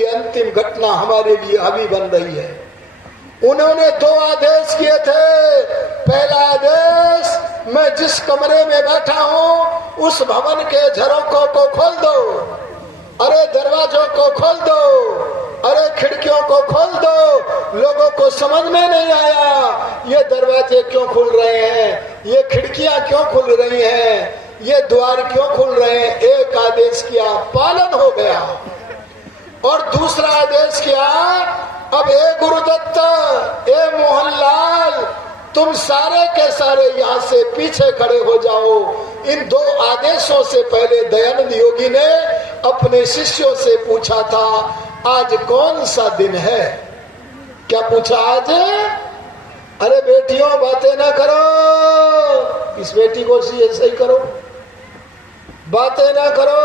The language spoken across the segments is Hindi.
ये अंतिम घटना हमारे लिए अभी बन रही है। उन्होंने 2 आदेश किए थे। पहला आदेश, मैं जिस कमरे में बैठा हूं उस भवन के झरोकों को खोल दो, अरे दरवाजों को खोल दो, अरे खिड़कियों को खोल दो। लोगों को समझ में नहीं आया ये दरवाजे क्यों खुल रहे हैं, ये खिड़कियां क्यों खुल रही हैं, ये द्वार क्यों खुल रहे हैं। एक आदेश किया, पालन हो गया। और दूसरा आदेश किया, अब ए गुरुदत्त, ए मोहनलाल, तुम सारे के सारे यहाँ से पीछे खड़े हो जाओ। इन 2 आदेशों से पहले दयानंद योगी ने अपने शिष्यों से पूछा था, आज कौन सा दिन है? क्या पूछा आज? अरे बेटियों बातें ना करो, इस बेटी को ऐसे ही करो, बातें ना करो।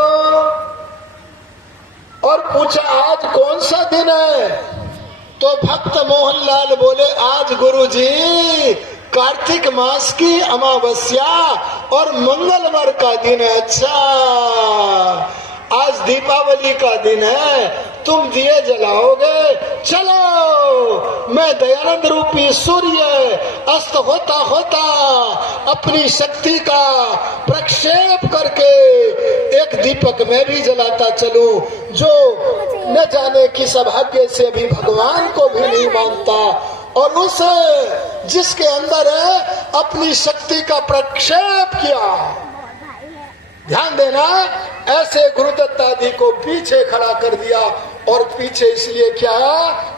और पूछा आज कौन सा दिन है? तो भक्त मोहनलाल बोले, आज गुरुजी कार्तिक मास की अमावस्या और मंगलवार का दिन है। अच्छा, आज दीपावली का दिन है, तुम दिए जलाओगे? चलो, मैं दयानंद रूपी सूर्य अस्त होता होता अपनी शक्ति का प्रक्षेप करके एक दीपक में भी जलाता चलूं, जो न जाने किस अभाग्य से भी भगवान को भी नहीं मानता, और उस जिसके अंदर अपनी शक्ति का प्रक्षेप किया। ध्यान देना, ऐसे गुरुदत्त आदि को पीछे खड़ा कर दिया। और पीछे इसलिए क्या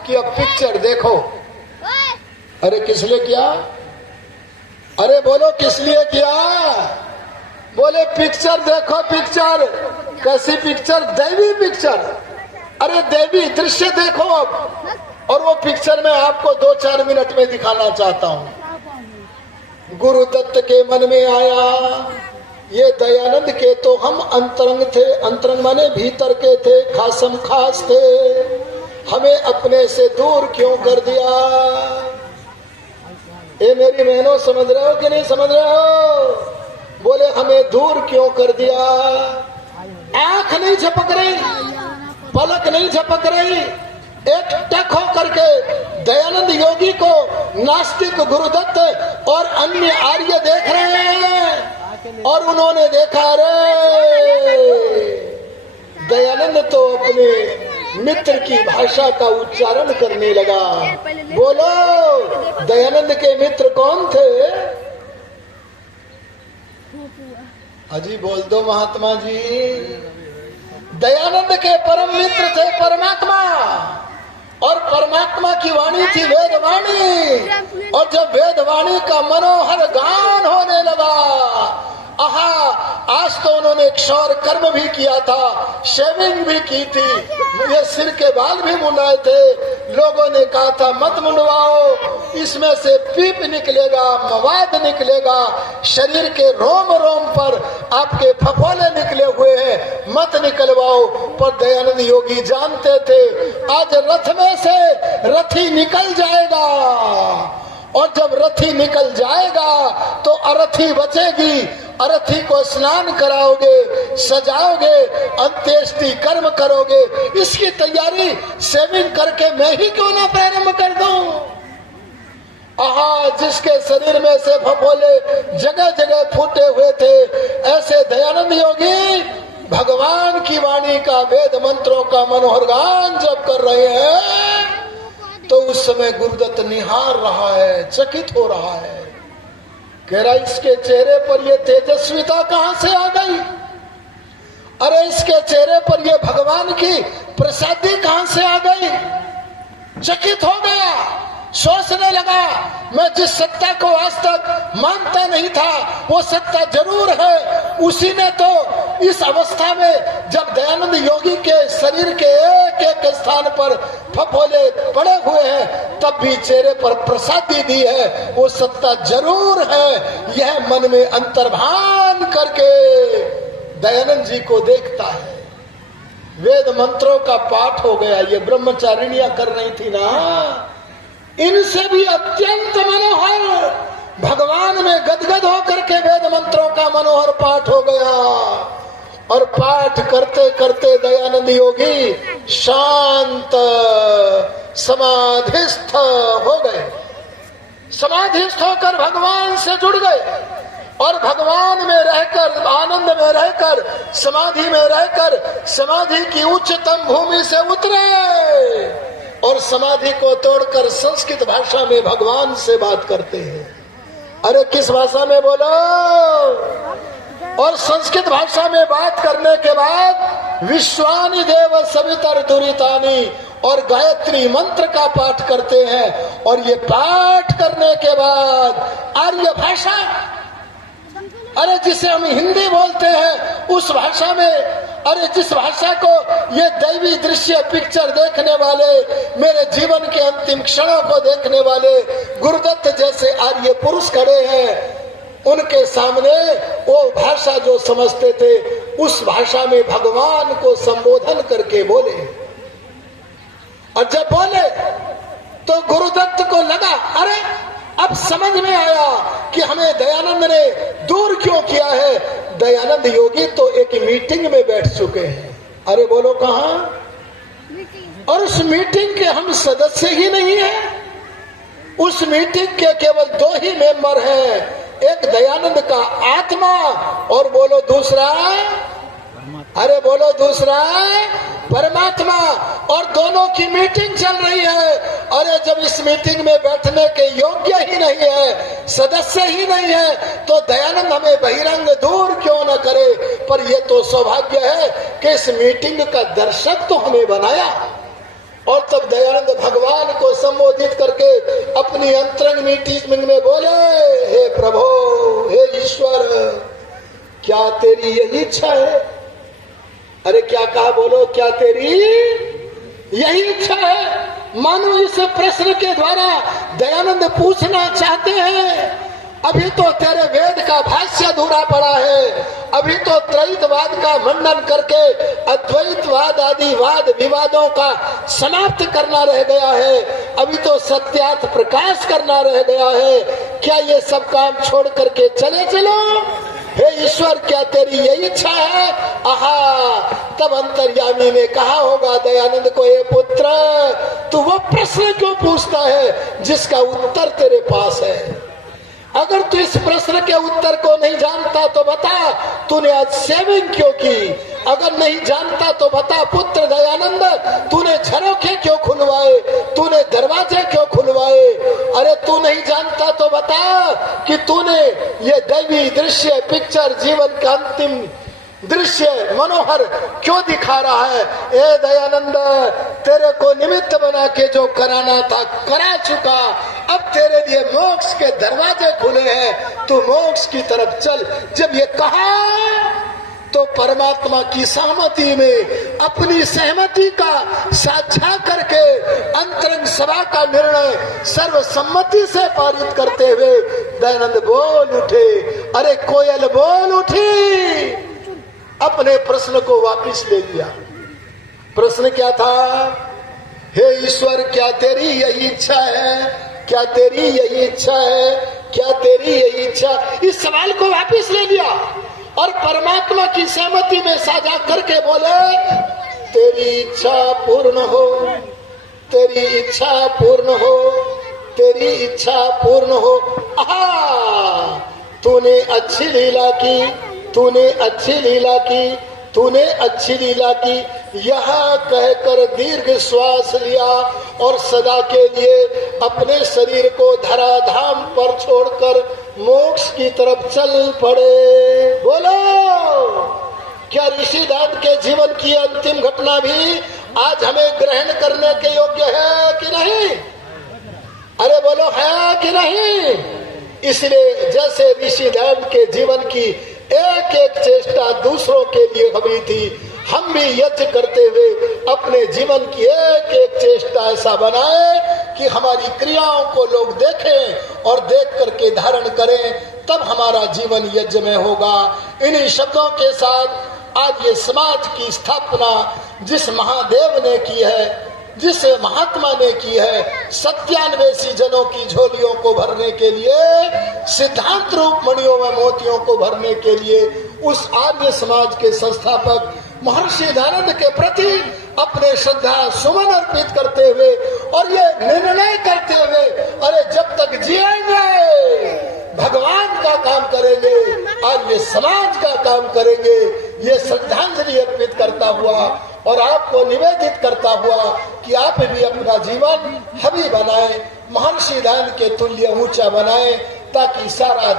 कि अब पिक्चर देखो। अरे किस लिए किया? अरे बोलो किस लिए किया? बोले पिक्चर देखो। पिक्चर कैसी पिक्चर? दैवी पिक्चर। अरे दैवी दृश्य देखो अब। और वो पिक्चर मैं आपको 2-4 मिनट में दिखाना चाहता हूँ। गुरुदत्त के मन में आया, ये दयानंद के तो हम अंतरंग थे, अंतरंग माने भीतर के थे, खासम खास थे, हमें अपने से दूर क्यों कर दिया? ये मेरी बहनों समझ रहे हो कि नहीं समझ रहे हो? बोले हमें दूर क्यों कर दिया? आंख नहीं झपक रही, पलक नहीं झपक रही, एक टक हो करके दयानंद योगी को नास्तिक गुरुदत्त और अन्य आर्य देख रहे हैं। और उन्होंने देखा, रे दयानंद तो अपने मित्र की भाषा का उच्चारण करने लगा। बोलो दयानंद के मित्र कौन थे? अजी बोल दो महात्मा जी। दयानंद के परम मित्र थे परमात्मा, और परमात्मा की वाणी थी वेदवाणी। और जब वेदवाणी का मनोहर गान होने लगा, आहा, आज तो उन्होंने क्षौर कर्म भी किया था, शेविंग भी की थी, ये सिर के बाल भी मुंडाए थे। लोगों ने कहा था मत मुंडवाओ, इसमें से पीप निकलेगा, मवाद निकलेगा, शरीर के रोम रोम पर आपके फफोले निकले हुए हैं, मत निकलवाओ। पर दयानंद योगी जानते थे आज रथ में से रथी निकल जाएगा, और जब रथी निकल जाएगा तो अरथी बचेगी। अरथी को स्नान कराओगे, सजाओगे, अंत्येष्टि कर्म करोगे, इसकी तैयारी सेविंग करके मैं ही क्यों ना प्रारंभ कर दूं। आहा, जिसके शरीर में से फफोले जगह जगह फूटे हुए थे, ऐसे दयानंद योगी भगवान की वाणी का, वेद मंत्रों का मनोहर गान जब कर रहे हैं, तो उस समय गुरुदत्त निहार रहा है, चकित हो रहा है। कह रहा इसके चेहरे पर ये तेजस्विता कहां से आ गई? अरे इसके चेहरे पर ये भगवान की प्रसादी कहां से आ गई? चकित हो गया, सोचने लगा, मैं जिस सत्ता को आज तक मानता नहीं था वो सत्ता जरूर है। उसी ने तो इस अवस्था में जब दयानंद योगी के शरीर के एक एक स्थान पर फफोले पड़े हुए हैं, तब भी चेहरे पर प्रसादी दी है, वो सत्ता जरूर है। यह मन में अंतर्भान करके दयानंद जी को देखता है। वेद मंत्रों का पाठ हो गया, ये ब्रह्मचारिणियां कर रही थी ना, इनसे भी अत्यंत मनोहर भगवान में गदगद होकर के वेद मंत्रों का मनोहर पाठ हो गया। और पाठ करते करते दयानंद योगी शांत समाधिस्थ हो गए। समाधिस्थ होकर भगवान से जुड़ गए और भगवान में रहकर, आनंद में रहकर, समाधि में रहकर समाधि की उच्चतम भूमि से उतरे और समाधि को तोड़कर संस्कृत भाषा में भगवान से बात करते हैं। अरे किस भाषा में बोलो? और संस्कृत भाषा में बात करने के बाद विश्वानि देव सवितर दुरितानि और गायत्री मंत्र का पाठ करते हैं। और ये पाठ करने के बाद आर्य भाषा, अरे जिसे हम हिंदी बोलते हैं उस भाषा में, अरे जिस भाषा को ये दैवी दृश्य पिक्चर देखने वाले, मेरे जीवन के अंतिम क्षणों को देखने वाले गुरुदत्त जैसे आर्य पुरुष खड़े हैं, उनके सामने वो भाषा जो समझते थे उस भाषा में भगवान को संबोधन करके बोले। और जब बोले तो गुरुदत्त को लगा, अरे अब समझ में आया कि हमें दयानंद ने दूर क्यों किया है। दयानंद योगी तो एक मीटिंग में बैठ चुके हैं। अरे बोलो कहाँ? और उस मीटिंग के हम सदस्य ही नहीं हैं। उस मीटिंग के केवल 2 ही मेंबर हैं, एक दयानंद का आत्मा और बोलो दूसरा, अरे बोलो दूसरा परमात्मा। और दोनों की मीटिंग चल रही है। अरे जब इस मीटिंग में बैठने के योग्य ही नहीं है, सदस्य ही नहीं है, तो दयानंद हमें बहिरंग दूर क्यों न करे। पर ये तो सौभाग्य है कि इस मीटिंग का दर्शक तो हमें बनाया। और तब दयानंद भगवान को संबोधित करके अपनी अंतरंग मीटिंग में बोले, हे प्रभु, हे ईश्वर, क्या तेरी यही इच्छा है? अरे क्या कहा? बोलो, क्या तेरी यही इच्छा है? मानो इस प्रश्न के द्वारा दयानंद पूछना चाहते हैं, अभी तो तेरे वेद का भाष्य अधूरा पड़ा है, अभी तो त्रैतवाद का मंडन करके अद्वैतवाद आदि वाद विवादों का समाप्त करना रह गया है, अभी तो सत्यार्थ प्रकाश करना रह गया है। क्या ये सब काम छोड़ करके चले चलो? हे ईश्वर, क्या तेरी यही इच्छा है? आहा, तब अंतर्यामी ने कहा होगा दयानंद को, हे पुत्र, तू वो प्रश्न क्यों पूछता है जिसका उत्तर तेरे पास है? अगर तू इस प्रश्न के उत्तर को नहीं जानता तो बता, तूने आज सेविंग क्यों की? अगर नहीं जानता तो बता, पुत्र दयानंद, तूने झरोखे क्यों खुलवाए? तूने दरवाजे क्यों खुलवाए? अरे तू नहीं जानता तो बता कि तूने ये दैवी दृश्य पिक्चर, जीवन का अंतिम दृश्य मनोहर क्यों दिखा रहा है? ए दयानंद, तेरे को निमित्त बना के जो कराना था करा चुका, अब तेरे लिए मोक्ष के दरवाजे खुले हैं, तू मोक्ष की तरफ चल। जब ये कहा तो परमात्मा की सहमति में अपनी सहमति का साझा करके अंतरंग सभा का निर्णय सर्वसम्मति से पारित करते हुए दयानंद बोल उठे। अरे कोयल बोल उठी, अपने प्रश्न को वापस ले लिया। प्रश्न क्या था? हे ईश्वर, क्या तेरी यही इच्छा है? क्या तेरी यही इच्छा है? क्या तेरी यही इच्छा? इस सवाल को वापस ले लिया और परमात्मा की सहमति में साझा करके बोले, तेरी इच्छा पूर्ण हो, तेरी इच्छा पूर्ण हो, तेरी इच्छा पूर्ण हो। आहा, तूने अच्छी लीला की, तूने अच्छी लीला की, तूने अच्छी लीला की। यह कहकर दीर्घ श्वास लिया और सदा के लिए अपने शरीर को धराधाम पर छोड़कर मोक्ष की तरफ चल पड़े। बोलो, क्या ऋषिदान के जीवन की अंतिम घटना भी आज हमें ग्रहण करने के योग्य है कि नहीं? अरे बोलो, है कि नहीं? इसलिए जैसे ऋषिदान के जीवन की एक एक चेष्टा दूसरों के लिए हुई थी, हम भी यज्ञ करते हुए अपने जीवन की एक एक चेष्टा ऐसा बनाए कि हमारी क्रियाओं को लोग देखें और देख करके धारण करें, तब हमारा जीवन यज्ञ में होगा। इन्हीं शब्दों के साथ आज ये समाज की स्थापना जिस महादेव ने की है, जिस महात्मा ने की है, 97 जनों की झोलियों को भरने के लिए, सिद्धांत रूप मणियों में मोतियों को भरने के लिए, उस आर्य समाज के संस्थापक महर्षि दयानंद के प्रति अपने श्रद्धा सुमन अर्पित करते हुए और ये निर्णय करते हुए, अरे जब तक जिएंगे भगवान का काम करेंगे और ये समाज का काम करेंगे, ये श्रद्धांजलि अर्पित करता हुआ और आपको निवेदित करता हुआ कि आप भी अपना जीवन हवि बनाएं, महर्षि दान के तुल्य ऊंचा बनाएं, ताकि सारा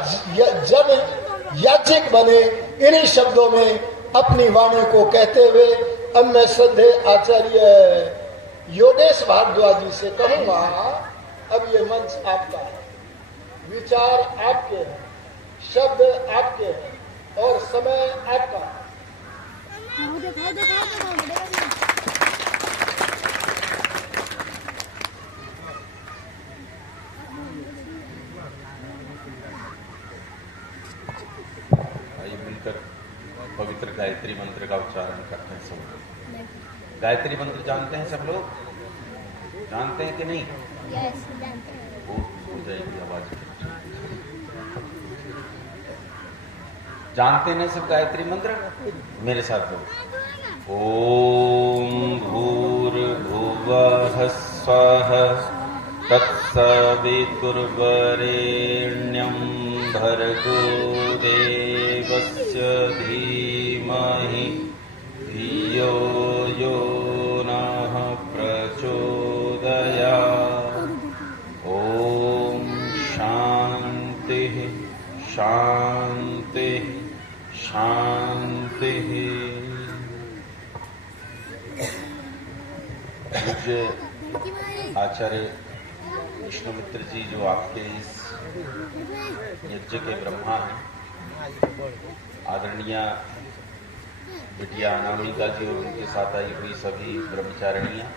जन याज्ञिक बने। इन्हीं शब्दों में अपनी वाणी को कहते हुए अब मैं श्रद्धेय आचार्य योगेश भारद्वाज जी से कहूंगा, अब ये मंच आपका है, विचार आपके हैं, शब्द आपके हैं और समय आपका है। पवित्र गायत्री मंत्र का उच्चारण करते हैं सब लोग। गायत्री मंत्र जानते हैं सब लोग? जानते हैं कि नहीं? यस, जानते हैं। हो जाएगी आवाज। जानते हैं सब गायत्री मंत्र? मेरे साथ लोग। ओम भूर्भुवः स्वः तत्सवितुर्वरेण्यं भर्गो देवस्य धीमहि धियो यो नः प्रचोदयात्। ओम शांतिः शांतिः शांतिः। पूज्य आचार्य विष्णुमित्र जी जो आपके इस यज्ञ के ब्रह्मा हैं, आदरणीय बिटिया अनामिका जी और उनके साथ आई हुई सभी ब्रह्मचारिणियां,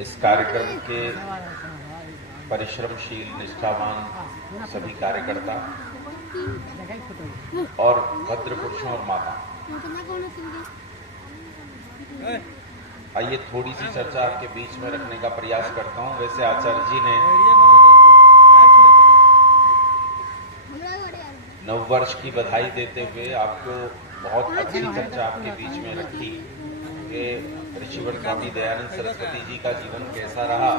इस कार्यक्रम के परिश्रमशील निष्ठावान सभी कार्यकर्ता और भद्र पुरुषों और माता, आइए थोड़ी सी चर्चा आपके बीच में रखने का प्रयास करता हूं। वैसे आचार्य जी ने नववर्ष की बधाई देते हुए आपको बहुत अच्छी चर्चा आपके बीच में रखी कि ऋषिवर स्वामी दयानंद सरस्वती जी का जीवन कैसा रहा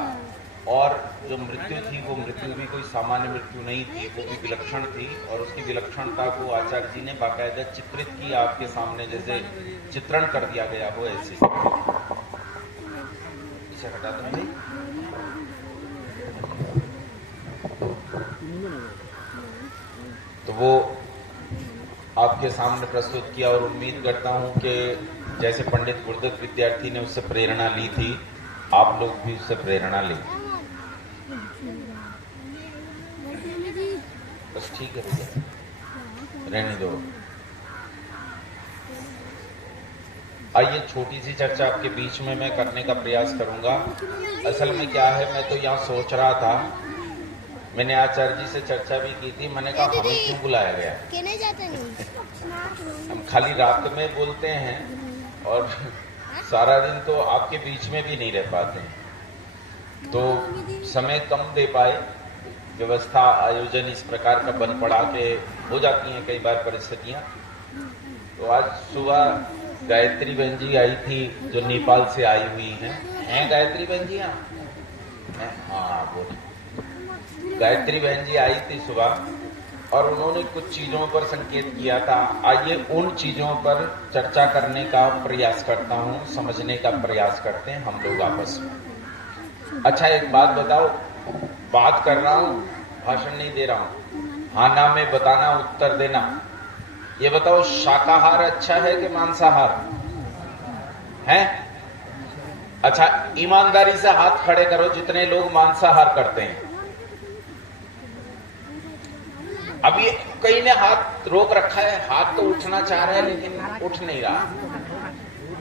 और जो मृत्यु थी वो मृत्यु भी कोई सामान्य मृत्यु नहीं थी, वो भी विलक्षण थी और उसकी विलक्षणता को आचार्य जी ने बाकायदा चित्रित की आपके सामने, जैसे चित्रण कर दिया गया हो ऐसे। इसे हटा दो भाई। तो वो आपके सामने प्रस्तुत किया और उम्मीद करता हूं कि जैसे पंडित गुरुदत्त विद्यार्थी ने उससे प्रेरणा ली थी, आप लोग भी उससे प्रेरणा लें। बस ठीक है भैया, रहने दो। आइए छोटी सी चर्चा आपके बीच में मैं करने का प्रयास करूंगा। असल में क्या है, मैं तो यहाँ सोच रहा था, मैंने आचार्य जी से चर्चा भी की थी, मैंने कहा हमें क्यों बुलाया गया? हम खाली रात में बोलते हैं और सारा दिन तो आपके बीच में भी नहीं रह पाते हैं, तो समय कम दे पाए, व्यवस्था आयोजन इस प्रकार का बन पड़ा के हो जाती हैं कई बार परिस्थितियां। तो आज सुबह गायत्री बहन जी आई थी जो नेपाल से आई हुई हैं गायत्री बहन जी? हाँ बोली। गायत्री बहन जी आई थी सुबह और उन्होंने कुछ चीजों पर संकेत किया था। आइए उन चीजों पर चर्चा करने का प्रयास करता हूँ, समझने का प्रयास करते हैं हम लोग आपस में। अच्छा एक बात बताओ, बात कर रहा हूँ, भाषण नहीं दे रहा हूँ, हाँ ना में बताना, उत्तर देना। ये बताओ शाकाहार अच्छा है कि मांसाहार है? अच्छा ईमानदारी से हाथ खड़े करो जितने लोग मांसाहार करते हैं। अभी कई ने हाथ रोक रखा है, हाथ तो उठना चाह रहे हैं लेकिन उठ नहीं रहा।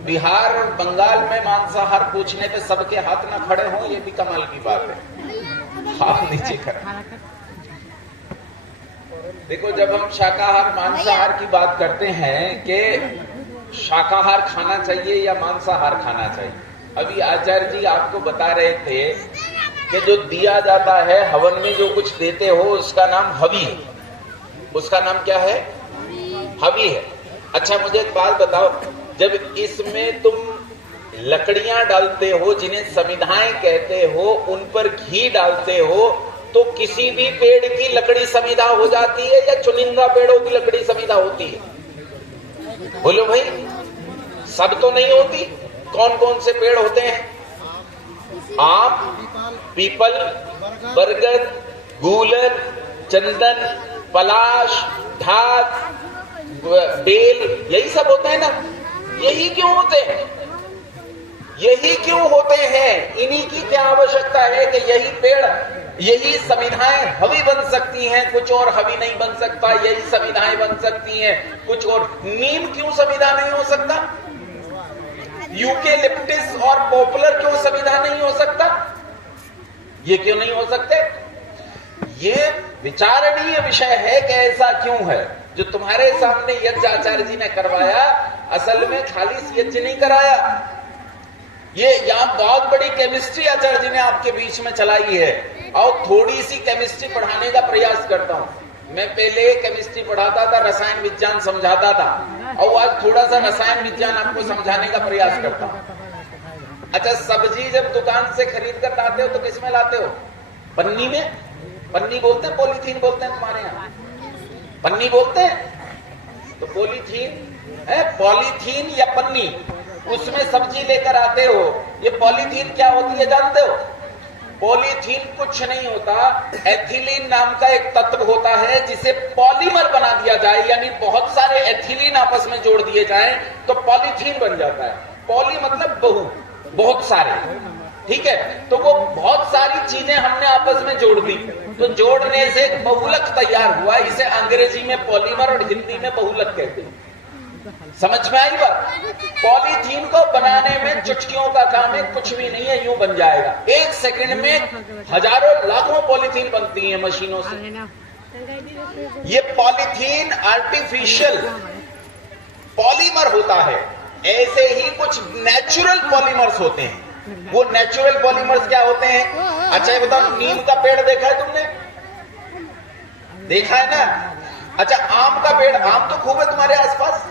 बिहार और बंगाल में मांसाहार पूछने पे सबके हाथ ना खड़े हों, ये भी कमाल की बात है। हाथ नीचे कर। देखो जब हम शाकाहार मांसाहार की बात करते हैं कि शाकाहार खाना चाहिए या मांसाहार खाना चाहिए, अभी आचार्य जी आपको बता रहे थे कि जो दिया जाता है हवन में, जो कुछ देते हो उसका नाम हवि है। उसका नाम क्या है? हवि है। अच्छा मुझे एक बात बताओ, जब इसमें तुम लकड़ियां डालते हो, जिन्हें समिधाएं कहते हो, उन पर घी डालते हो, तो किसी भी पेड़ की लकड़ी समिधा हो जाती है या चुनिंदा पेड़ों की लकड़ी समिधा होती है? बोलो भाई, सब तो नहीं होती। कौन कौन से पेड़ होते हैं? आम, पीपल, बरगद, गूलर, चंदन, पलाश, ढाक, बेल, यही सब होते हैं ना। यही क्यों होते हैं? यही क्यों होते हैं? इन्हीं की क्या आवश्यकता है कि यही पेड़, यही समिधाएं हवी बन सकती हैं, कुछ और हवी नहीं बन सकता। यही समिधाएं बन सकती हैं, कुछ और। नीम क्यों समिधा नहीं हो सकता? यूकेलिप्टिस और पॉपुलर क्यों समिधा नहीं हो सकता? ये क्यों नहीं हो सकते? ये विचारणीय विषय है कि ऐसा क्यों है। जो तुम्हारे सामने यज्ञ आचार्य जी ने करवाया, असल में खाली यज्ञ नहीं कराया। ये यहां बहुत बड़ी केमिस्ट्री आचार्य जी ने आपके बीच में चलाई है। और थोड़ी सी केमिस्ट्री पढ़ाने का प्रयास करता हूं। मैं पहले केमिस्ट्री पढ़ाता था, रसायन विज्ञान समझाता था, और आज थोड़ा सा रसायन विज्ञान आपको समझाने का प्रयास करता हूं। अच्छा, सब्जी जब दुकान से खरीद कर लाते हो तो किसमें लाते हो? पन्नी में। पन्नी बोलते हैं, पॉलीथीन बोलते हैं तुम्हारे यहाँ? पन्नी बोलते हैं। तो पॉलीथीन है, पॉलीथीन या पन्नी, उसमें सब्जी लेकर आते हो। ये पॉलीथीन क्या होती है जानते हो? पॉलीथीन कुछ नहीं होता, एथिलीन नाम का एक तत्व होता है, जिसे पॉलीमर बना दिया जाए, यानी बहुत सारे एथिलीन आपस में जोड़ दिए जाए तो पॉलीथीन बन जाता है। पॉली मतलब बहु, बहुत सारे, ठीक है। तो वो बहुत सारी चीजें हमने आपस में जोड़ दी, तो जोड़ने से एक बहुलक तैयार हुआ। इसे अंग्रेजी में पॉलीमर और हिंदी में बहुलक कहते हैं। समझ में आई बात? पॉलीथीन को बनाने में चुटकियों का काम है, कुछ भी नहीं है, यूं बन जाएगा। एक सेकंड में हजारों लाखों पॉलीथीन बनती है मशीनों से। ये पॉलीथीन आर्टिफिशियल पॉलीमर होता है। ऐसे ही कुछ नेचुरल पॉलीमर्स होते हैं। वो नेचुरल पॉलीमर्स क्या होते हैं? अच्छा ये बताओ, नीम का पेड़ देखा है तुमने? देखा है ना? अच्छा, आम का पेड़, आम तो खूब है तुम्हारे आसपास।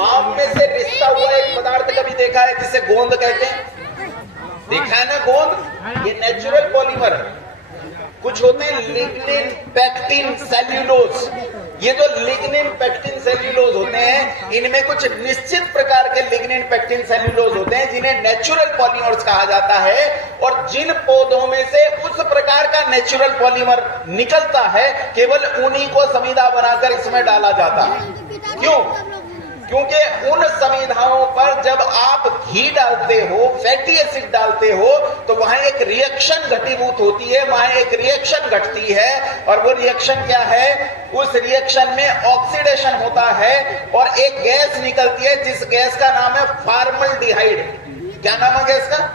आम में से रिश्ता हुआ एक पदार्थ कभी देखा है जिसे गोंद कहते हैं? देखा है ना गोंद? ये नेचुरल पॉलीमर है। कुछ होते हैं लिग्निन, पेक्टिन, सेल्यूलोज। ये जो लिग्निन, पेक्टिन, सेल्यूलोज होते हैं, इनमें कुछ निश्चित प्रकार के लिग्निन, पेक्टिन, सेल्यूलोज होते हैं जिन्हें नेचुरल पॉलीमर्स कहा जाता है। और जिन पौधों में से उस प्रकार का नेचुरल पॉलीमर निकलता है, केवल उन्हीं को समिधा बनाकर इसमें डाला जाता है। क्यों? क्योंकि उन समिधाओं पर जब आप घी डालते हो, फैटी एसिड डालते हो, तो वहां एक रिएक्शन घटीभूत होती है, वहां एक रिएक्शन घटती है। और वो रिएक्शन क्या है? उस रिएक्शन में ऑक्सीडेशन होता है और एक गैस निकलती है, जिस गैस का नाम है फॉर्मल्डिहाइड। क्या नाम है गैस का?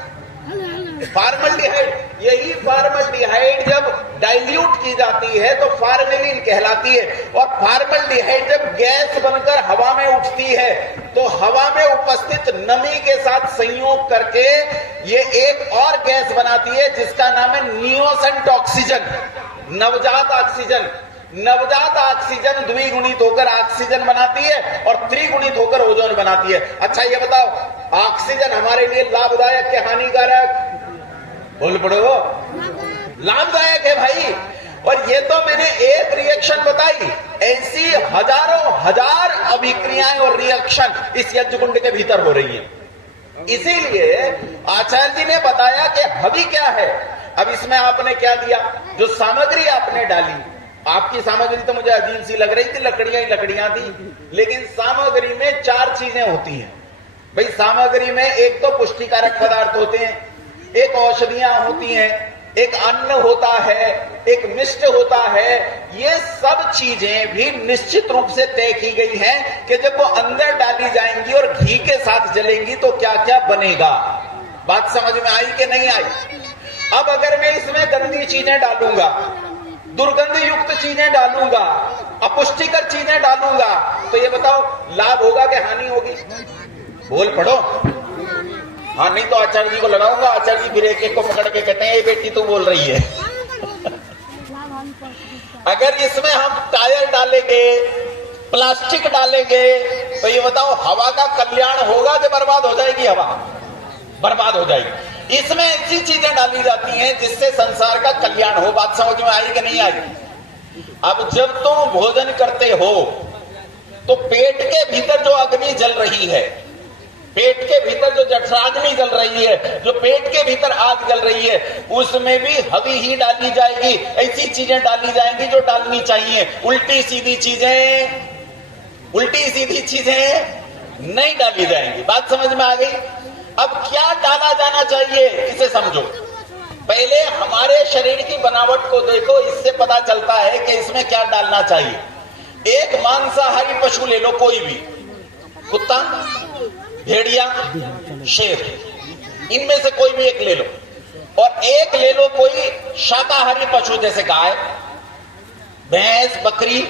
फॉर्मल्डिहाइड। यही फॉर्मल्डिहाइड जब डाइल्यूट की जाती है तो फॉर्मेलिन कहलाती है। और फॉर्मल्डिहाइड जब गैस बनकर हवा में उठती है तो हवा में उपस्थित नमी के साथ संयोग करके ये एक और गैस बनाती है जिसका नाम है नियोसेंट ऑक्सीजन, नवजात ऑक्सीजन। नवजात ऑक्सीजन द्विगुणित होकर ऑक्सीजन बनाती है और त्रिगुणित होकर ओजोन बनाती है। अच्छा ये बताओ, ऑक्सीजन हमारे लिए लाभदायक या हानिकारक? बोल पड़ो। लाभदायक है भाई। और ये तो मैंने एक रिएक्शन बताई, ऐसी हजारों हजार अभिक्रियाएं और रिएक्शन इस यज्ञ कुंड के भीतर हो रही है। इसीलिए आचार्य जी ने बताया कि हवि क्या है। अब इसमें आपने क्या दिया? जो सामग्री आपने डाली, आपकी सामग्री तो मुझे अजीब सी लग रही थी, लकड़ियां ही लकड़ियां थी, लेकिन सामग्री में चार चीजें होती हैं भाई। सामग्री में एक तो पुष्टिकारक पदार्थ होते हैं, एक औषधियां होती हैं, एक अन्न होता है, एक मिष्ट होता है। ये सब चीजें भी निश्चित रूप से तय की गई हैं कि जब वो अंदर डाली जाएंगी और घी के साथ जलेंगी तो क्या क्या बनेगा। बात समझ में आई कि नहीं आई? अब अगर मैं इसमें गंदी चीजें डालूंगा, दुर्गंध युक्त चीजें डालूंगा, अपुष्टिकर चीजें डालूंगा, तो ये बताओ लाभ होगा कि हानि होगी? बोल पड़ो। हाँ, नहीं तो आचार्य जी को लगाऊंगा। आचार्य जी फिर एक एक को पकड़ के कहते हैं, ये बेटी तू बोल रही है। अगर इसमें हम टायर डालेंगे प्लास्टिक डालेंगे तो ये बताओ हवा का कल्याण होगा कि बर्बाद हो जाएगी? हवा बर्बाद हो जाएगी। इसमें ऐसी चीजें डाली जाती हैं जिससे संसार का कल्याण हो। बात समझ में आई कि नहीं आई? अब जब तुम भोजन करते हो तो पेट के भीतर जो अग्नि जल रही है, पेट के भीतर जो जठराग्नि जल रही है, जो पेट के भीतर आग जल रही है, उसमें भी हवी ही डाली जाएगी। ऐसी चीजें डाली जाएंगी जो डालनी चाहिए। उल्टी सीधी चीजें नहीं डाली जाएंगी। बात समझ में आ गई? अब क्या डाला जाना चाहिए इसे समझो। पहले हमारे शरीर की बनावट को देखो, इससे पता चलता है कि इसमें क्या डालना चाहिए। एक मांसाहारी पशु ले लो, कोई भी, कुत्ता, भेड़िया, शेर, इनमें से कोई भी एक ले लो, और एक ले लो कोई शाकाहारी पशु जैसे गाय, भैंस, बकरी,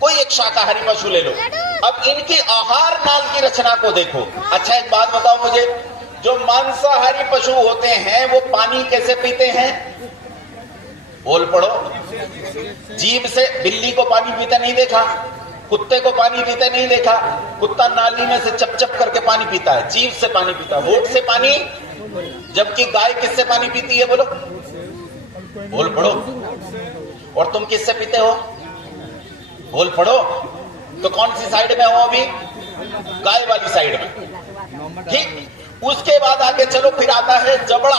कोई एक शाकाहारी पशु ले लो। अब इनकी आहार नाल की रचना को देखो। अच्छा एक बात बताओ मुझे, जो मांसाहारी पशु होते हैं वो पानी कैसे पीते हैं? बोल पड़ो। जीभ से। बिल्ली को पानी पीते नहीं देखा, कुत्ते को पानी पीते नहीं देखा। कुत्ता नाली में से चप चप करके पानी पीता है, जीभ से पानी पीता है, होठ से पानी। जबकि गाय किससे पानी पीती है? बोलो, बोल पड़ो। और तुम किससे पीते हो? बोल पड़ो। तो कौन सी साइड में हो अभी? गाय वाली साइड में। ठीक। उसके बाद आगे चलो, फिर आता है जबड़ा।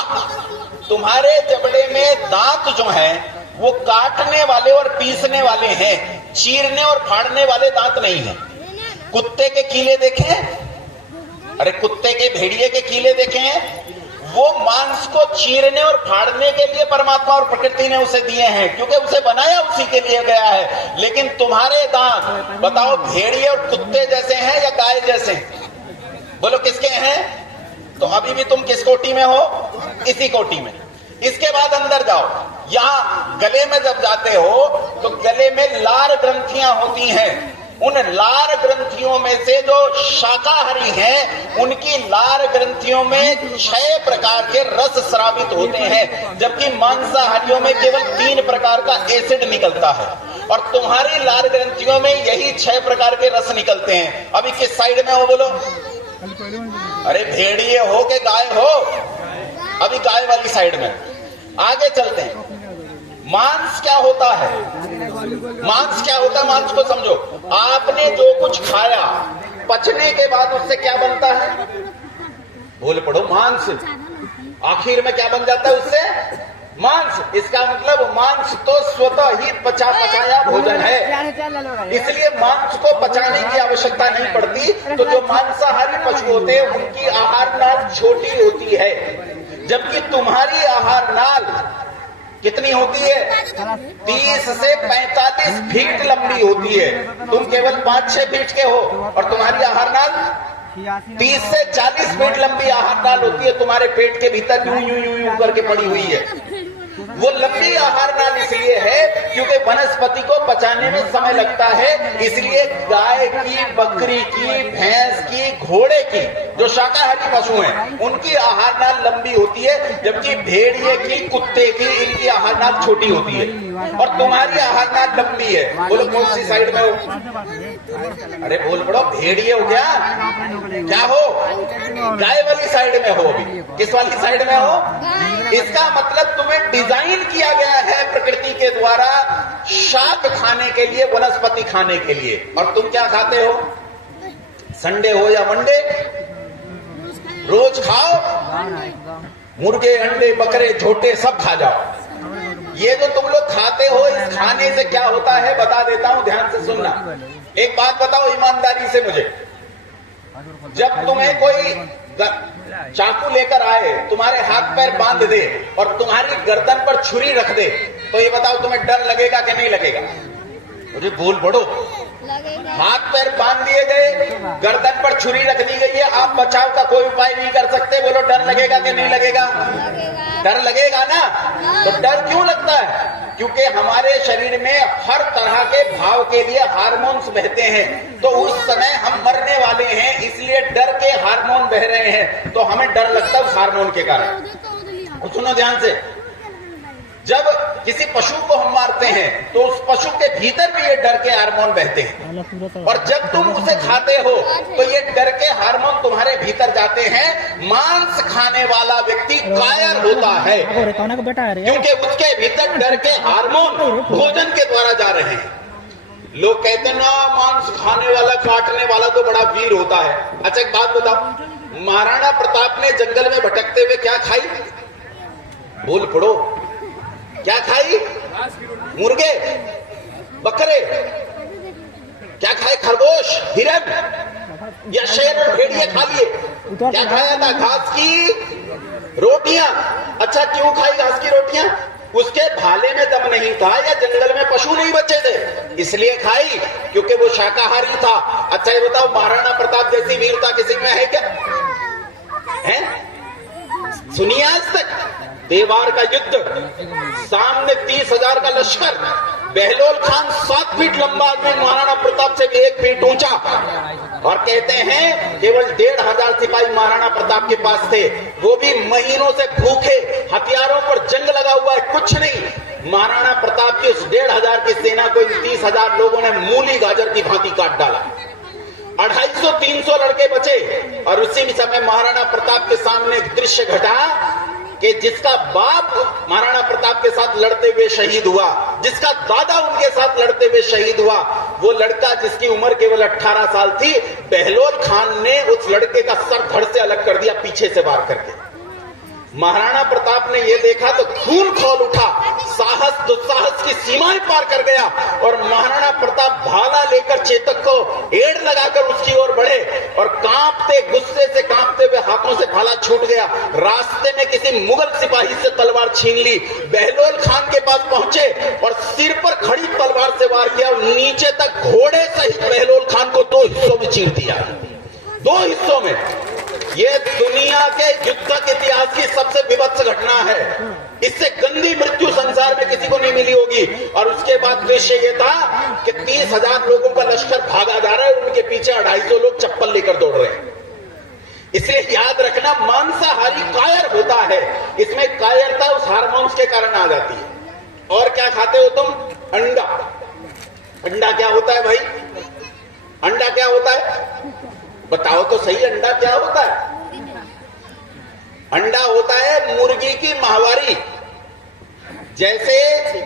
तुम्हारे जबड़े में दांत जो हैं वो काटने वाले और पीसने वाले हैं, चीरने और फाड़ने वाले दांत नहीं हैं। कुत्ते के कीले देखे? अरे कुत्ते के, भेड़िए के कीले देखे हैं? वो मांस को चीरने और फाड़ने के लिए परमात्मा और प्रकृति ने उसे दिए हैं, क्योंकि उसे बनाया उसी के लिए गया है। लेकिन तुम्हारे दांत बताओ भेड़िए और कुत्ते जैसे हैं या गाय जैसे? बोलो किसके हैं? तो अभी भी तुम किस कोटि में हो? इसी कोटि में। इसके बाद अंदर जाओ, यहां गले में जब जाते हो तो गले में लार ग्रंथियां होती हैं। उन लार ग्रंथियों में से जो शाकाहारी हैं उनकी लार ग्रंथियों में 6 प्रकार के रस स्रावित होते हैं, जबकि मांसाहारियों में केवल 3 प्रकार का एसिड निकलता है। और तुम्हारी लार ग्रंथियों में यही 6 प्रकार के रस निकलते हैं। अभी किस साइड में हो? बोलो। अरे भेड़िए हो के गाय हो? अभी गाय वाली साइड में। आगे चलते हैं। मांस क्या होता है? मांस क्या होता है? मांस को समझो। आपने जो कुछ खाया, पचने के बाद उससे क्या बनता है? बोल पड़ो। मांस। आखिर में क्या बन जाता है उससे? मांस। इसका मतलब मांस तो स्वतः ही पचाया भोजन है, इसलिए मांस को पचाने की आवश्यकता नहीं पड़ती। तो जो मांसाहारी पशु होते हैं उनकी आहार नाल छोटी होती है, जबकि तुम्हारी आहार नाल कितनी होती है? 30 से 45 फीट लंबी होती है। तुम केवल 5-6 फीट के हो और तुम्हारी आहार नाल 30 से 40 फीट लंबी आहार नाल होती है। तुम्हारे पेट के भीतर यूं यूं यूं यूं करके पड़ी हुई है। वो लंबी आहार नाल इसलिए है क्योंकि वनस्पति को पचाने में समय लगता है। इसलिए गाय की, बकरी की, भैंस की, घोड़े की, जो शाकाहारी पशु हैं, उनकी आहार नाल लंबी होती है, जबकि भेड़िए की, कुत्ते की, इनकी आहार नाल छोटी होती है। और तुम्हारी आहार नाल लंबी है। बोलो कौन सी साइड में हो? अरे बोल पड़ो। भेड़िए हो क्या? क्या हो? गाय वाली साइड में हो। अभी किस वाली साइड में हो? इसका मतलब तुम्हें डिजाइन किया गया है प्रकृति के द्वारा शाक खाने के लिए, वनस्पति खाने के लिए। और तुम क्या खाते हो? संडे हो या मंडे, रोज खाओ। मुर्गे, अंडे, बकरे, झोटे सब खा जाओ। ये जो तुम लोग खाते हो, इस खाने से क्या होता है बता देता हूं, ध्यान से सुनना। एक बात बताओ ईमानदारी से मुझे, जब तुम्हें कोई चाकू लेकर आए, तुम्हारे हाथ पैर बांध दे और तुम्हारी गर्दन पर छुरी रख दे, तो ये बताओ तुम्हें डर लगेगा कि नहीं लगेगा? मुझे बोल पड़ो। हाथ पैर बांध दिए गए, गर्दन पर छुरी रख दी गई है, आप बचाव का कोई उपाय नहीं कर सकते। बोलो डर लगेगा कि नहीं लगेगा? डर लगेगा ना। तो डर क्यों लगता है? क्योंकि हमारे शरीर में हर तरह के भाव के लिए हार्मोन्स बहते हैं। तो उस समय हम मरने वाले हैं, इसलिए डर के हार्मोन बह रहे हैं, तो हमें डर लगता है उस हार्मोन के कारण। सुनो ध्यान से, जब किसी पशु को हम मारते हैं तो उस पशु के भीतर भी ये डर के हार्मोन बहते हैं, और जब तुम उसे खाते हो तो ये डर के हार्मोन तुम्हारे भीतर जाते हैं। मांस खाने वाला व्यक्ति कायर होता है क्योंकि उसके भीतर डर के हार्मोन भोजन के द्वारा जा रहे हैं। लोग कहते हैं ना मांस खाने वाला काटने वाला तो बड़ा वीर होता है। अच्छा एक बात बताओ, महाराणा प्रताप ने जंगल में भटकते हुए क्या खाई? बोल पड़ो, क्या खाई? मुर्गे, बकरे, क्या खाए? खरगोश, हिरन या शेर और भेड़िए खा लिए? क्या खाया था? घास की रोटियां। अच्छा क्यों खाई घास की रोटियां? उसके भाले में दम नहीं था या जंगल में पशु नहीं बचे थे इसलिए खाई, क्योंकि वो शाकाहारी था। अच्छा ये बताओ, महाराणा प्रताप जैसी वीरता किसी में है क्या? है? सुनिए आज तक देवार का युद्ध, सामने 30,000 का लश्कर, बहलोल खान 7 फीट लंबा आदमी, महाराणा प्रताप से भी 1 फीट ऊंचा, और कहते हैं केवल 1,500 सिपाही महाराणा प्रताप के पास थे, वो भी महीनों से भूखे, हथियारों पर जंग लगा हुआ है, कुछ नहीं। महाराणा प्रताप की उस 1,500 की सेना को इन 30,000 लोगों ने मूली गाजर की भांति काट डाला। 250-300 लड़के बचे, और उसी समय महाराणा प्रताप के सामने एक दृश्य घटा कि जिसका बाप महाराणा प्रताप के साथ लड़ते हुए शहीद हुआ, जिसका दादा उनके साथ लड़ते हुए शहीद हुआ, वो लड़का जिसकी उम्र केवल 18 साल थी, बहलोल खान ने उस लड़के का सर धड़ से अलग कर दिया पीछे से वार करके। महाराणा प्रताप ने यह देखा तो खून खौल उठा, साहस दुस्साहस की सीमाएं पार कर गया, और महाराणा प्रताप भाला लेकर चेतक को एड़ लगाकर उसकी ओर बढ़े, और कांपते, गुस्से से कांपते हुए हाथों से भाला छूट गया। रास्ते में किसी मुगल सिपाही से तलवार छीन ली, बहलोल खान के पास पहुंचे और सिर पर खड़ी तलवार से वार किया, और नीचे तक घोड़े सहित बहलोल खान को 2 हिस्सों में चीर दिया। 2 हिस्सों में। ये दुनिया के युद्धक इतिहास की सबसे विभत्स घटना है। इससे गंदी मृत्यु संसार में किसी को नहीं मिली होगी। और उसके बाद दृश्य ये था कि 30,000 लोगों का लश्कर भागा जा रहा है, उनके पीछे 250 लोग चप्पल लेकर दौड़ रहे हैं। इसलिए याद रखना, मांसाहारी कायर होता है, इसमें कायरता उस हार्मोन्स के कारण आ जाती है। और क्या खाते हो तुम? अंडा। अंडा क्या होता है भाई? अंडा क्या होता है? बताओ तो सही, अंडा क्या होता है? अंडा होता है मुर्गी की माहवारी। जैसे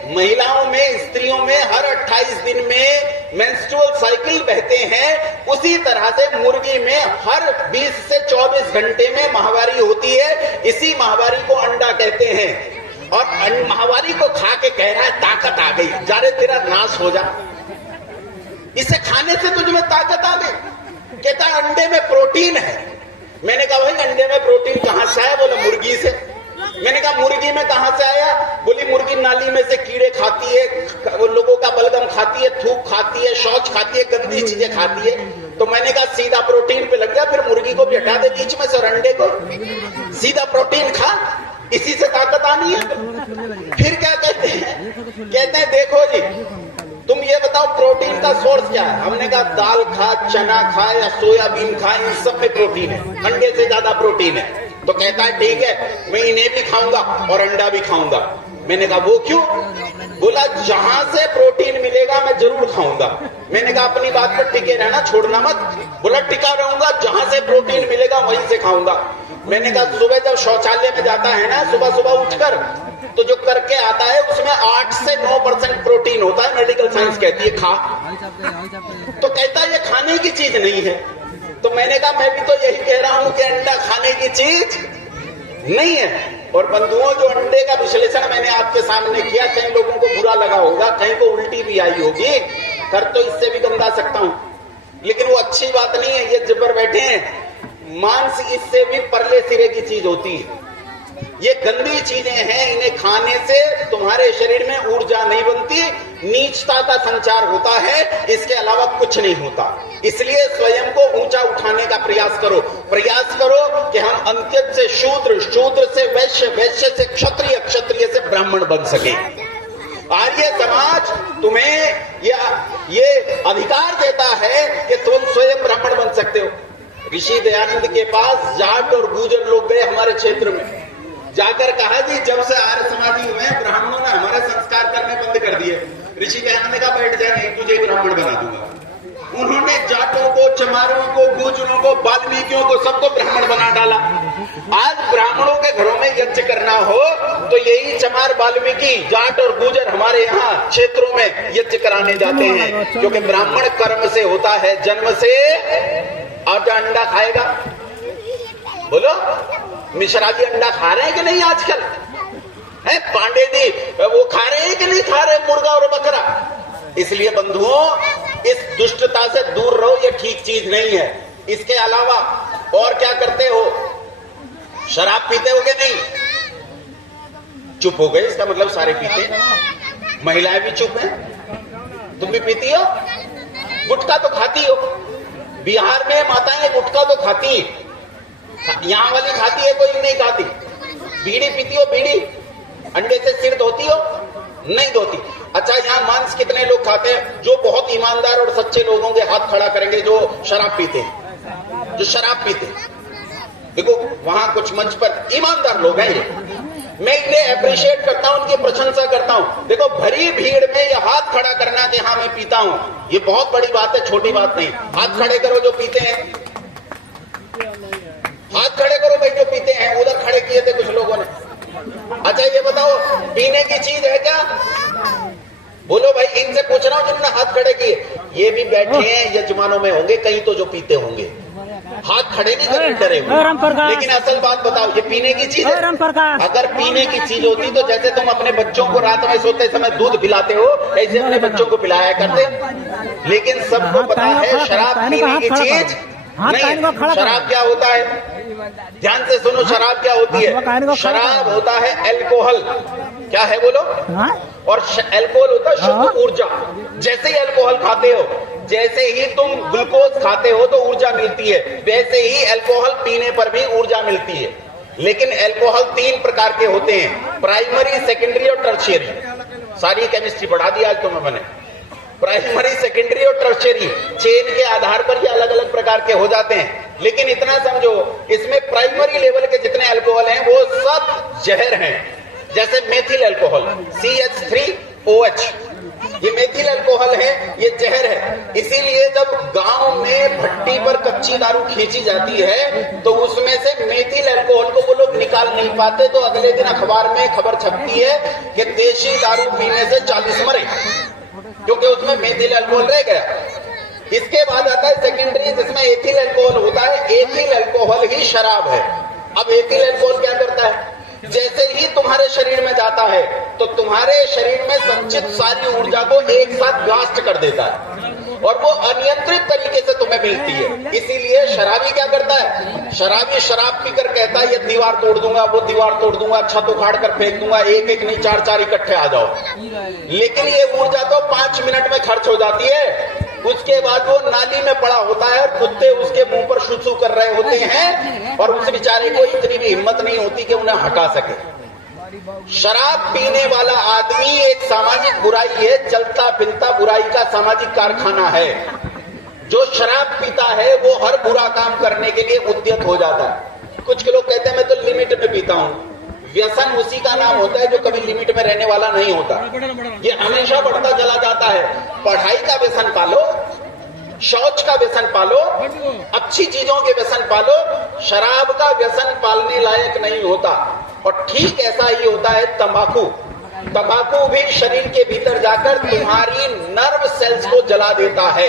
महिलाओं में, स्त्रियों में हर 28 दिन में मेंस्ट्रुअल साइकिल बहते हैं, उसी तरह से मुर्गी में हर 20 से 24 घंटे में माहवारी होती है। इसी माहवारी को अंडा कहते हैं। और माहवारी को खा के कह रहा है ताकत आ गई, जा रे तेरा नाश हो जा, इसे खाने से तुझ में ताकत आ गई। कहता अंडे में प्रोटीन है। मैंने कहा भाई अंडे में प्रोटीन कहां से आया? बोला मुर्गी से। मैंने कहा मुर्गी में कहां से आया? बोली मुर्गी नाली में से कीड़े खाती है, लोगों का बलगम खाती है, थूक खाती है, शौच खाती है, गंदी चीजें खाती है। तो मैंने कहा सीधा प्रोटीन पे लग गया, फिर मुर्गी को भी हटा दे बीच में से, और अंडे को सीधा प्रोटीन खा, इसी से ताकत आनी है। फिर क्या कहते हैं? कहते हैं देखो जी, तुम ये बताओ प्रोटीन का सोर्स क्या है? हमने कहा दाल खा, चना खा या सोयाबीन खा, इन सब में प्रोटीन है, अंडे से ज्यादा प्रोटीन है। तो कहता है ठीक है, मैं इन्हें भी खाऊंगा और अंडा भी खाऊंगा। मैंने कहा वो क्यों? बोला जहां से प्रोटीन मिलेगा मैं जरूर खाऊंगा। मैंने कहा अपनी बात पर टिके रहना, छोड़ना मत। बोला टिका रहूंगा, जहां से प्रोटीन मिलेगा वहीं से खाऊंगा। मैंने कहा सुबह जब शौचालय में जाता है ना, सुबह सुबह उठकर, तो जो करके आता है उसमें 8 से 9% प्रोटीन होता है, मेडिकल साइंस कहती है खा। तो कहता है ये खाने की चीज नहीं है। तो मैंने कहा मैं भी तो यही कह रहा हूं कि अंडा खाने की चीज नहीं है। और बंधुओं, जो अंडे का विश्लेषण मैंने आपके सामने किया, कई लोगों को बुरा लगा होगा, कहीं को उल्टी भी आई होगी, कर तो इससे भी गंदा सकता हूं, लेकिन वो अच्छी बात नहीं है। ये जबर बैठे हैं, मांस इससे भी परले सिरे की चीज होती है। ये गंदी चीजें हैं, इन्हें खाने से तुम्हारे शरीर में ऊर्जा नहीं बनती, नीचता का संचार होता है, इसके अलावा कुछ नहीं होता। इसलिए स्वयं को ऊंचा उठाने का प्रयास करो। प्रयास करो कि हम अंत्यज से शूद्र, शूद्र से वैश्य, वैश्य से क्षत्रिय, क्षत्रिय से ब्राह्मण बन सके। आर्य समाज तुम्हें ये अधिकार देता है कि तुम स्वयं ब्राह्मण बन सकते हो। ऋषि दयानंद के पास जाट और गुर्जर लोग गए हमारे क्षेत्र में, जाकर कहा जी जब से आर्य समाजी हुए ब्राह्मणों ने कर दिए। ऋषि दयानंद ने कहा बैठ जाए, नहीं तुझे ब्राह्मण बना दूंगा। उन्होंने जाटों को, चमारों को, गुर्जरों को, वाल्मीकियों को, सबको ब्राह्मण बना डाला। आज ब्राह्मणों के घरों में यज्ञ करना हो तो यही चमार, वाल्मीकि, जाट और गुर्जर हमारे यहाँ क्षेत्रों में यज्ञ कराने जाते हैं, क्योंकि ब्राह्मण कर्म से होता है, जन्म से। और जो अंडा खाएगा, बोलो मिश्रा जी अंडा खा रहे हैं कि नहीं आजकल? है पांडे जी वो खा रहे हैं कि नहीं खा रहे मुर्गा और बकरा? इसलिए बंधुओं, इस दुष्टता से दूर रहो, ये ठीक चीज नहीं है। इसके अलावा और क्या करते हो? शराब पीते हो कि नहीं? चुप हो गए, इसका मतलब सारे पीते। महिलाएं भी चुप हैं, तुम भी पीती हो? गुटखा तो खाती हो। बिहार में माताएं गुटखा तो खाती, यहां वाली खाती है, कोई नहीं खाती। बीड़ी पीती हो? बीड़ी अंडे से सिर धोती हो? नहीं धोती। अच्छा, यहाँ मांस कितने लोग खाते हैं? जो बहुत ईमानदार और सच्चे लोग होंगे हाथ खड़ा करेंगे, जो शराब पीते हैं, जो शराब पीते हैं। देखो वहां कुछ मंच पर ईमानदार लोग हैं, ये मैं इन्हें अप्रिशिएट करता हूं, उनकी प्रशंसा करता हूं। देखो भरी भीड़ में ये हाथ खड़ा करना कि हाँ मैं पीता हूं, ये बहुत बड़ी बात है, छोटी बात नहीं। हाथ खड़े करो जो पीते हैं, हाथ खड़े करो भाई जो पीते हैं। उधर खड़े किए थे कुछ लोगों ने। अच्छा ये बताओ, पीने की चीज है क्या? बोलो भाई, इनसे पूछ रहा हूं जिनने हाथ खड़े किए। ये भी बैठे हैं यजमानों में होंगे कहीं तो जो पीते होंगे, हाथ खड़े नहीं करने डरे हुए। लेकिन असल बात बताओ, ये पीने की चीज है? अगर पीने की चीज होती तो जैसे तुम अपने बच्चों को रात में सोते समय दूध पिलाते हो, ऐसे अपने बच्चों को पिलाया करते। लेकिन सबको पता है शराब पीने की चीज नहीं। शराब क्या होता है? ध्यान से सुनो, शराब क्या होती है? शराब होता है अल्कोहल। क्या है बोलो? और अल्कोहल होता है शुद्ध ऊर्जा। जैसे ही अल्कोहल खाते हो, जैसे ही तुम ग्लूकोज खाते हो तो ऊर्जा मिलती है, वैसे ही अल्कोहल पीने पर भी ऊर्जा मिलती है। लेकिन अल्कोहल 3 प्रकार के होते हैं, प्राइमरी, सेकेंडरी और टर्शियरी। सारी केमिस्ट्री पढ़ा दी आज तुम्हें मैंने। प्राइमरी, सेकेंडरी और टर्शियरी चेन के आधार पर ये अलग अलग प्रकार के हो जाते हैं। लेकिन इतना समझो, इसमें प्राइमरी लेवल के जितने अल्कोहल हैं वो सब जहर हैं। जैसे मेथिल अल्कोहल CH3OH, ये मेथिल अल्कोहल है, ये जहर है। इसीलिए जब गांव में भट्टी पर कच्ची दारू खींची जाती है तो उसमें से मेथिल अल्कोहल को वो लोग निकाल नहीं पाते, तो अगले दिन अखबार में खबर छपती है कि देशी दारू पीने से 40 मरे, क्योंकि उसमें मेथिल अल्कोहल रह गया। इसके बाद आता है सेकेंडरी, जिसमें एथिल अल्कोहल होता है। एथिल अल्कोहल ही शराब है। अब एथिल अल्कोहल क्या करता है? जैसे ही तुम्हारे शरीर में जाता है तो तुम्हारे शरीर में संचित सारी ऊर्जा को एक साथ ब्लास्ट कर देता है और वो अनियंत्रित तरीके से तुम्हें मिलती है। इसीलिए शराबी क्या करता है? शराबी शराब पीकर कहता है ये दीवार तोड़ दूंगा, वो दीवार तोड़ दूंगा, छत उखाड़ कर फेंक दूंगा, एक एक नहीं 4-4 इकट्ठे आ जाओ। लेकिन ये ऊर्जा तो 5 मिनट में खर्च हो जाती है। उसके बाद वो नाली में पड़ा होता है और कुत्ते उसके मुंह पर शुशु कर रहे होते हैं और उस बेचारे को इतनी भी हिम्मत नहीं होती कि उन्हें हटा सके। शराब पीने वाला आदमी एक सामाजिक बुराई है, चलता फिरता बुराई का सामाजिक कारखाना है। जो शराब पीता है वो हर बुरा काम करने के लिए उद्यत हो जाता है। कुछ लोग कहते हैं मैं तो लिमिट में पीता हूँ। व्यसन उसी का नाम होता है जो कभी लिमिट में रहने वाला नहीं होता, ये हमेशा बढ़ता चला जाता है। पढ़ाई का व्यसन पालो, शौच का व्यसन पालो, अच्छी चीजों के व्यसन पालो, शराब का व्यसन पालने लायक नहीं होता। और ठीक ऐसा ही होता है तंबाकू। तंबाकू भी शरीर के भीतर जाकर तुम्हारी नर्व सेल्स को जला देता है,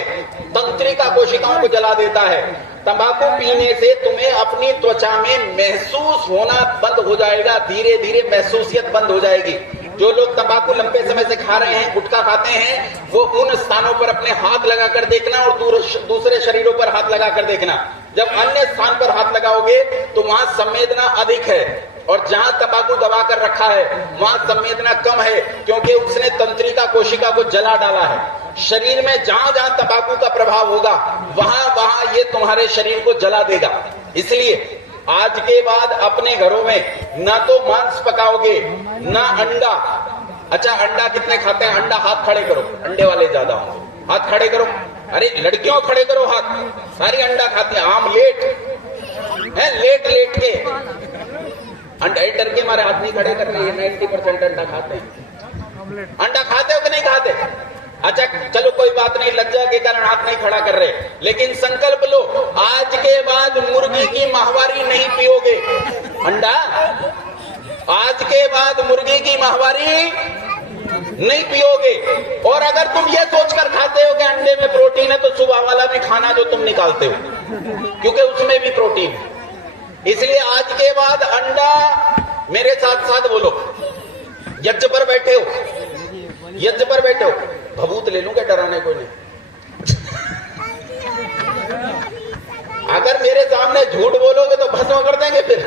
तंत्रिका कोशिकाओं को जला देता है। तंबाकू पीने से तुम्हें अपनी त्वचा में महसूस होना बंद हो जाएगा, धीरे धीरे महसूसियत बंद हो जाएगी। जो लोग तंबाकू लंबे समय से खा रहे हैं, गुटखा खाते हैं, वो उन स्थानों पर अपने हाथ लगाकर देखना और दूसरे शरीरों पर हाथ लगाकर देखना। जब अन्य स्थान पर हाथ लगाओगे तो वहां संवेदना अधिक है और जहां तंबाकू दबा कर रखा है वहां संवेदना कम है, क्योंकि उसने तंत्रिका कोशिका को जला डाला है। शरीर में जहां जहां तंबाकू का प्रभाव होगा वहां वहां ये तुम्हारे शरीर को जला देगा। इसलिए आज के बाद अपने घरों में ना तो मांस पकाओगे ना अंडा। अच्छा, अंडा कितने खाते हैं? अंडा हाथ खड़े करो, अंडे वाले ज्यादा होंगे, हाथ खड़े करो। अरे लड़कियों खड़े करो हाथ, सारी अंडा खाती है। आमलेट है, लेट लेट के अंडा, डर के हमारे हाथ नहीं खड़े कर रहे हैं। 90% अंडा खाते हैं। अंडा खाते हो कि नहीं खाते? अच्छा चलो कोई बात नहीं, लज्जा के कारण हाथ नहीं खड़ा कर रहे, लेकिन संकल्प लो आज के बाद मुर्गी की माहवारी नहीं पियोगे। अंडा आज के बाद मुर्गी की माहवारी नहीं पियोगे। और अगर तुम ये सोचकर खाते हो कि अंडे में प्रोटीन है, तो सुबह वाला भी खाना जो तुम निकालते हो, क्योंकि उसमें भी प्रोटीन है। इसलिए आज के बाद अंडा, मेरे साथ साथ बोलो, यज्ञ पर बैठे हो, यज्ञ पर बैठे हो, भभूत ले लूंगा, डराने कोई नहीं। अगर मेरे सामने झूठ बोलोगे तो भस्म कर देंगे फिर।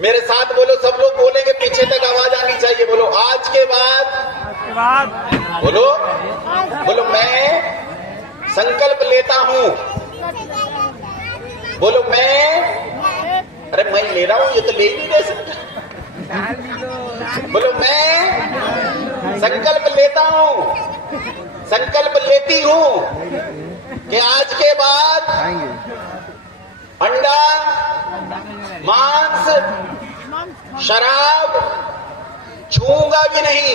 मेरे साथ बोलो, सब लोग बोलेंगे, पीछे तक आवाज आनी चाहिए। बोलो आज के बाद, बोलो बोलो मैं संकल्प लेता हूं। बोलो मैं, अरे मैं ले रहा हूं, ये तो ले ही नहीं दे सकता। बोलो मैं संकल्प लेता हूं, संकल्प लेती हूं कि आज के बाद अंडा, मांस, शराब छूऊंगा भी नहीं,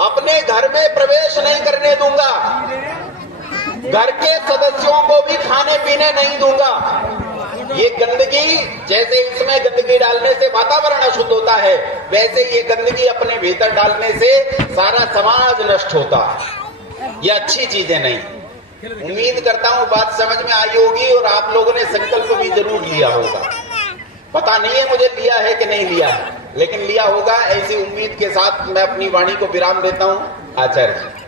अपने घर में प्रवेश नहीं करने दूंगा, घर के सदस्यों को भी खाने पीने नहीं दूंगा। ये गंदगी, जैसे इसमें गंदगी डालने से वातावरण अशुद्ध होता है, वैसे ये गंदगी अपने भीतर डालने से सारा समाज नष्ट होता है। ये अच्छी चीजें नहीं। उम्मीद करता हूं बात समझ में आई होगी और आप लोगों ने संकल्प भी जरूर लिया होगा। पता नहीं है मुझे लिया है कि नहीं लिया है, लेकिन लिया होगा, ऐसी उम्मीद के साथ मैं अपनी वाणी को विराम देता हूं। आचार्य जी।